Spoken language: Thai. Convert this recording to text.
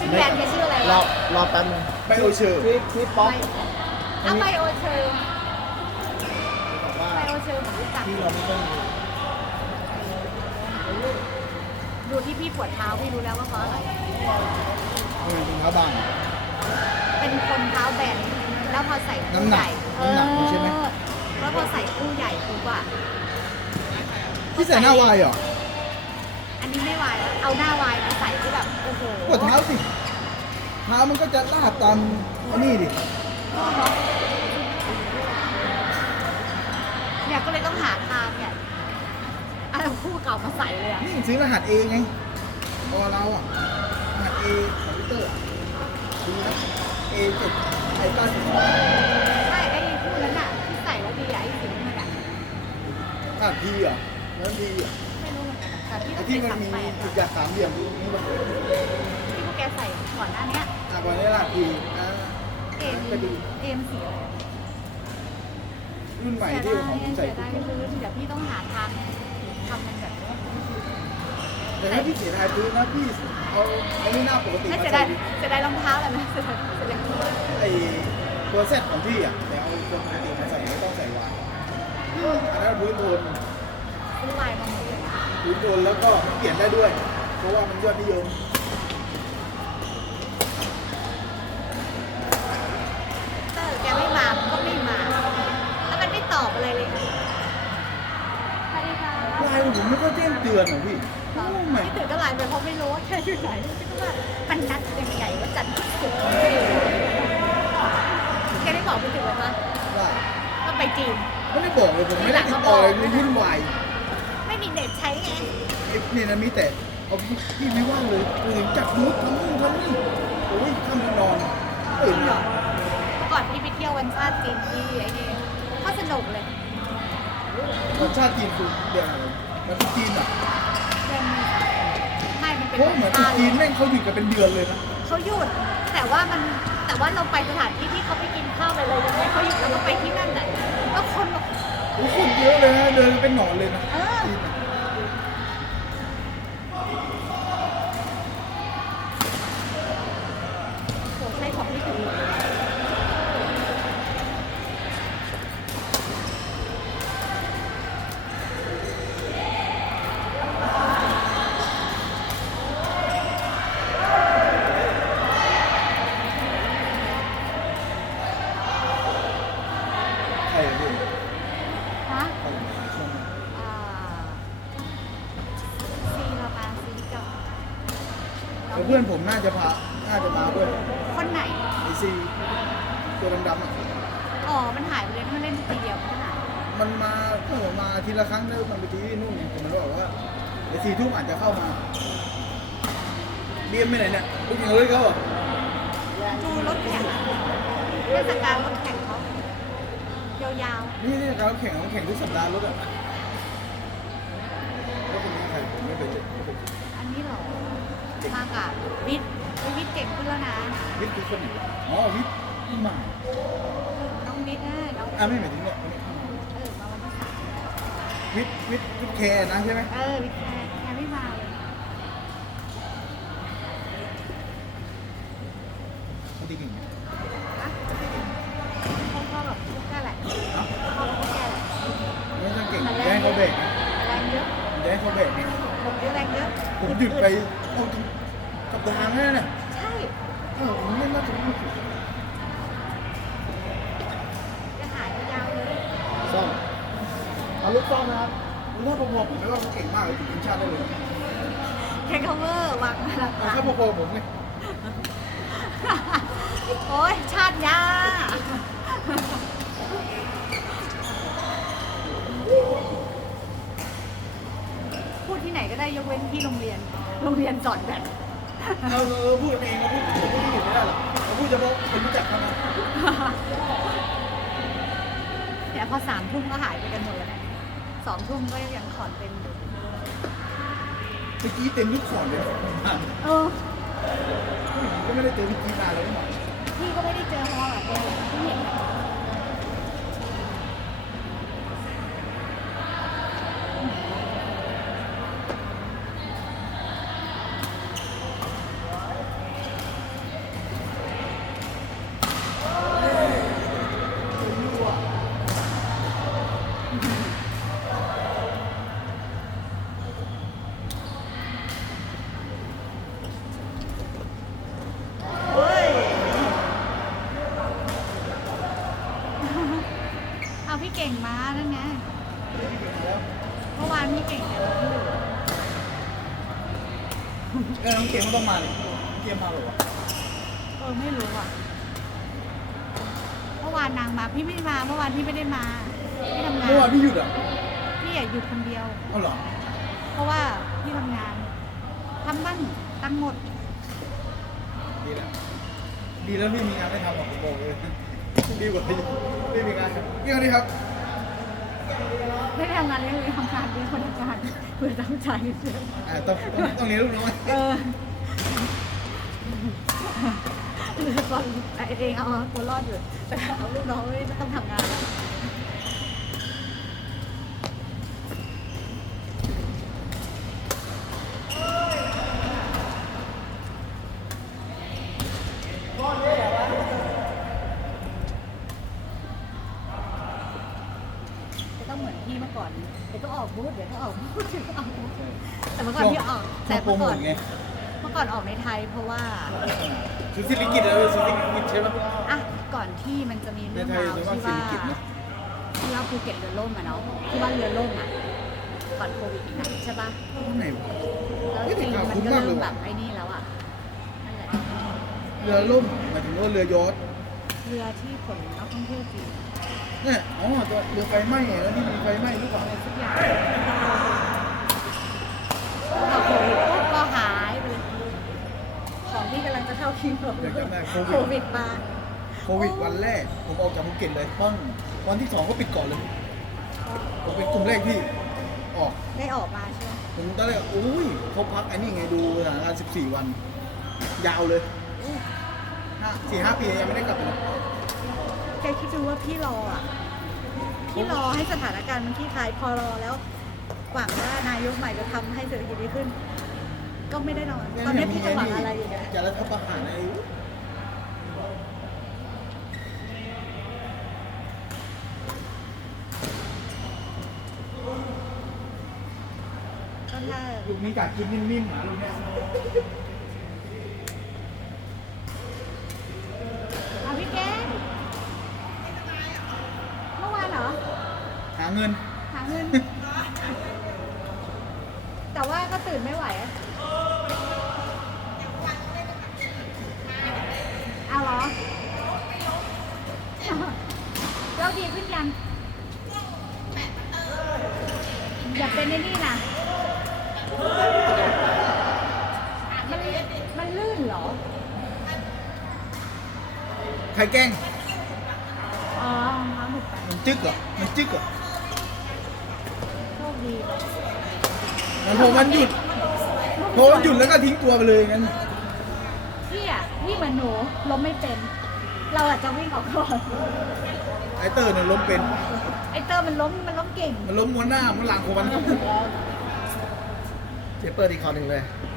ชื่อแบรนด์แกชื่ออะไรรอวะรอแป๊บนึงไปโอเชอร์พี่พี่ป๊อกเอาไบโอเชอร์บอกว่าไบโอเชอร์ผมรู้จัก ที่เราไม่ต้องมีดูที่พี่ปวดเท้าพี่รู้แล้วว่าเพราะอะไรมือถุงเท้าบาง เป็นคนเท้าแบน แล้วพอใส่คู่น้ำหนัใหกญ่น้ำหนักนี่ใช่ไหม เออแล้วพอใส่คู่ใหญ่ปุ๊บอะพี่ใส่หน้าวายเหรอ อันนี้ไม่วายแล้วเอาหน้าวายมาใส่ที่แบบโอ้โหปวดเท้าสิเท้ามันก็จะลาบตามอันนี้ดิเนี่ยก็เลยต้องหาทางเนี่ยเอาคู่เก่ามาใส่เลยอะนี่ซื้อรหัสเอไงตัวเราอะรหัสเอคอมพิวเตอร์อะดูนะเอเจ็ดไอเก้าสิบสองใช่ไอ้คู่นั้นอะที่ใส่แล้วดีอะไอ้สีมันอะรหัสทีเหรอแล้วดีอะ ที่ไอต้องที่ใส่มันสามมีแปดจุดหยักสามเหลี่ยมนี่มันที่พวกแกใส่ก่อนหน้าเนี้ยอะก่อนนี้รหัสทีอ่าเอ็มก็ดีเอ็มสีอะไรรุ่นใหม่เสียที่ดายของผมใส่เสียดายพื้นเดี๋ยวพี่ต้องหาทางทำมันแบบนี้แต่ถ้าพี่เสียดายพื้นนะพี่เอาไอ้นี่หน้าปกติไม่มาเสียใส่ดายดิเสียดายรองเท้าเลยไหมเสียดายเสียดายไอตัวเซตของพี่อะแต่เอาตัวปกติมาใส่ไม่ต้องใส่วายอันนั้นพื้นโทนซื้อลายมา หมดเลยพื้นโทนแล้วก็เปลี่ยนได้ด้วย เพราะว่ามันยอดนิยมเตอร์แกไม่มาก็ไม่มา แล้วมันไม่ตอบอะไรเลยค่ะสวัสดีค่ะลายผมไม่ค่อยแจ้งเตือนหรอพี่ตอบโอ้ไม่พี่ตื่นก็ไลน์ไปเพราะไม่รู้ว่าแกอยู่ไหนพี่ก็ว่ามันนัดยังไงว่าจันทร์ที่สุดแกได้บอกพี่ตื่นไหมว่าว่าก็ไปจีน ไม่ได้บอกเลยผมไม่ได้ติดต่อเลยมันวุ่นวาย ไอ้เนี่ยนะมีแต่เอาพี่พี่ไม่ว่างเลยกูถึงจับมุดทำนู่นทำนี่โอ้ยทำนอนตื่นมาเมื่อก่อนพี่ไปเที่ยววันชาติจีนที่ไอ้นี่ก็สนุกเลยคนชาติจีนคือเดือนอะไรมันเป็นจีนอะเดือนเมษาไม่มันเป็นเพราะวันเหมือนชาติจีนแม่งเขาอยู่กันเป็นเดือนเลยนะเขาหยุดแต่ว่ามันแต่ว่าเราไปสถานที่ที่เขาไปกินข้าวไปเลยยังไงเขาหยุดแล้วก็ไปที่นั่นน่ะแล้วคนบอกโอ้คนเยอะเลยนะเดินเป็นหนอนเลยนะเออ แล้วเพื่อนผมน่าจะพา น่าจะมาด้วยคนไหน ไอซีตัวดำๆอะ อ๋อ มันหายไปเลยมันเล่นทีเดียวมันหายมันมาเออมาทีละครั้งแล้วมันไปทีนู่นไงแต่มันบอกว่าไอสี่ทุ่มอาจจะเข้ามาเบียมไปไหนเนี่ยลูกยิงเลยเขาเหรอดูรถแข่งอะเทศกาลรถแข่งเขายาวนี่นี่เขาแข่งเขาแข่งทุกสัปดาห์รถอะแล้วคนนี้ใครผมไม่ไปเจอไม่ไปเจอๆอันนี้เหรอ มากับวิทย์วิทย์เก่งขึ้นแล้วนะวิทย์คือคนไหนวะอ๋อวิทย์ที่มาน้องวิทย์นะน้องอะไม่หมายถึงเนี่ยเออมาวันที่สามวิทย์วิทย์วิทย์แคร์นะใช่ไหมเออวิทย์แคร์แคร์ไม่มาเลยเขาดีเก่งไหมนะเขาก็แบบพวกแหละเขาก็พวกแหละไม่ต้องเก่งแย่งเขาเบรกแรงเยอะแย่งเขาเบรกเนี่ยผมเยอะแรงเยอะผมหยุดไปเอาจริงสัป ดาห์แน่น่ะใช่เออผมไม่น่าจะพูดถูกจะหายยาวเลยซ่อมเอาลูกซ่อมนะครับรู้ว่าพอๆผมไม่ว่าเขาเก่งมากเลยติดทีมชาติได้เลยแค่ cover วางมาแล้วเอาแค่พอๆผมไงโอ้ยชาติยาพูดที่ไหนก็ได้ยกเว้นที่โรงเรียน โรงเรียนสอนแบบ เอาเออพูดเองเราพูดผมพูดที่อื่นไม่ได้หรอกเราพูดเฉพาะคนรู้จักเขานะเนี่ยพอสามทุ่มก็หายไปกันหมดแล้วเนี่ยสองทุ่มก็ยังขอนเต็มอยู่เมื่อกี้เต็มทุกขอดเลยเออก็ไม่ได้เจอพี่กีนานเลยนี่หว่าพี่ก็ไม่ได้เจอฮอลล์อะเห็น เออน้องเกมมันต้องมาเลยน้องเกมมาเหรอวะเออไม่รู้อะ เมื่อวานนางมาพี่ไม่ได้มา เมื่อวานพี่ไม่ได้มาพี่ทำงานเมื่อวานพี่หยุดอะพี่อย่าหยุดคนเดียวเอาเหรอเพราะว่าพี่ทำงานทำบ้านตังค์หมด ดีแล้วดีแล้วพี่มีงานไม่ทำหรอกผมบอกเลยดีกว่าที่ไม่มีงานทำพี่คนนี้ครับ ไม่ได้ทำงานเลี้ยงเลยทำงานเลี้ยงคนทำงานเพื่อตั้งใจเฉยอ่าต้องต้องต้องเลี้ยงลูกน้อยเออตอนเองเอาตัวรอดอยู่แต่เอาลูกน้องไม่ต้องทำงานแล้ว จะต้องเหมือนพี่เมื่อ ก่อนเดี๋ยวต้องออกบูธเดี๋ยวต้องออกบูธเดี๋ยวต้ออกบูธแต่เมื่อก่อนพี่ออกแต่เมื่อก่อนไงเมื่อก่อนออกในไทยเพราะว่าคือซิลิกิตแล้วซิลิกิตใช่ปะอะก่อนที่มันจะมีนเรื่องราวที่ว่าที่ว่าภูเก็ตเรือล่มอะเนาะที่ว่าเรือล่มอะก่อนโควิดอีกนะใช่ป่ะแล้วเฮ้ยแต่จีนข่าวมันก็เริ่มแบบไอ้นี่แล้วอะเรือล่มหมายถึงว่าเรือยอชต์ เรือที่ขนนักท่องเที่ยวจีนเนี่ยอ๋อตัวเรือไฟไหม้แล้วนี่มีไฟไหม้หรือเปล่าอะไรสักอย่างพอโควิดปุ๊บก็หายไปเลยของที่กำลังจะเข้าคิวเดี๋ยวจำได้โคโควิดวิดมาโควิดวันแรกผมออกจากภูเก็ตเลยปั้งวันที่สองก็ปิดก่อนเลยผมเป็นกลุ่มแรกที่ออก ได้ออกมาใช่ไหมผมตอนแรกอุ้ยเขาพักอันนี้ไงดูสถานการณ์14 วัน ยาวเลยห้า สี่ห้าปียังไม่ได้กลับเลยแกคิดดูว่าพี่รออะ พี่รอให้สถานการณ์มันคลี่คลายพอรอแล้วหวังว่านายกใหม่จะทำให้เศรษฐกิจดีขึ้น ก็ไม่ได้นอนตอนนี้พี่จะหวังอะไรอยู่เนี่ยจะรัฐประหารอะไรก็ถ้ายุคนี้กัดกินนิ่มๆหมาลูกเนี่ย เอาพี่แก้มเมื่อวานเหรอ หา เงิน หาเงิน แต่ว่าก็ตื่นไม่ไหวอะเอาเหรอเราดีขึ้นยังอย่าเป็นไอ้นี่นะมันมันลื่นเหรอ ใครแกล้งอ๋อมาหมุดไปมันจึกเหรอมันจึกเหรอ มันพอมันหยุดพอมันหยุดแล้วก็ทิ้งตัวไปเลยงั้น พี่อะพี่เหมือนหนูล้มไม่เป็น เราอาจจะวิ่งออกก่อนไอเตอร์เนี่ยล้มเป็น ไอเตอร์มันล้มมันล้มเก่ง มันล้มม้วนหน้าม้วนหลังของมันเจ๊เปิดอีกคอหนึ่งเลยเ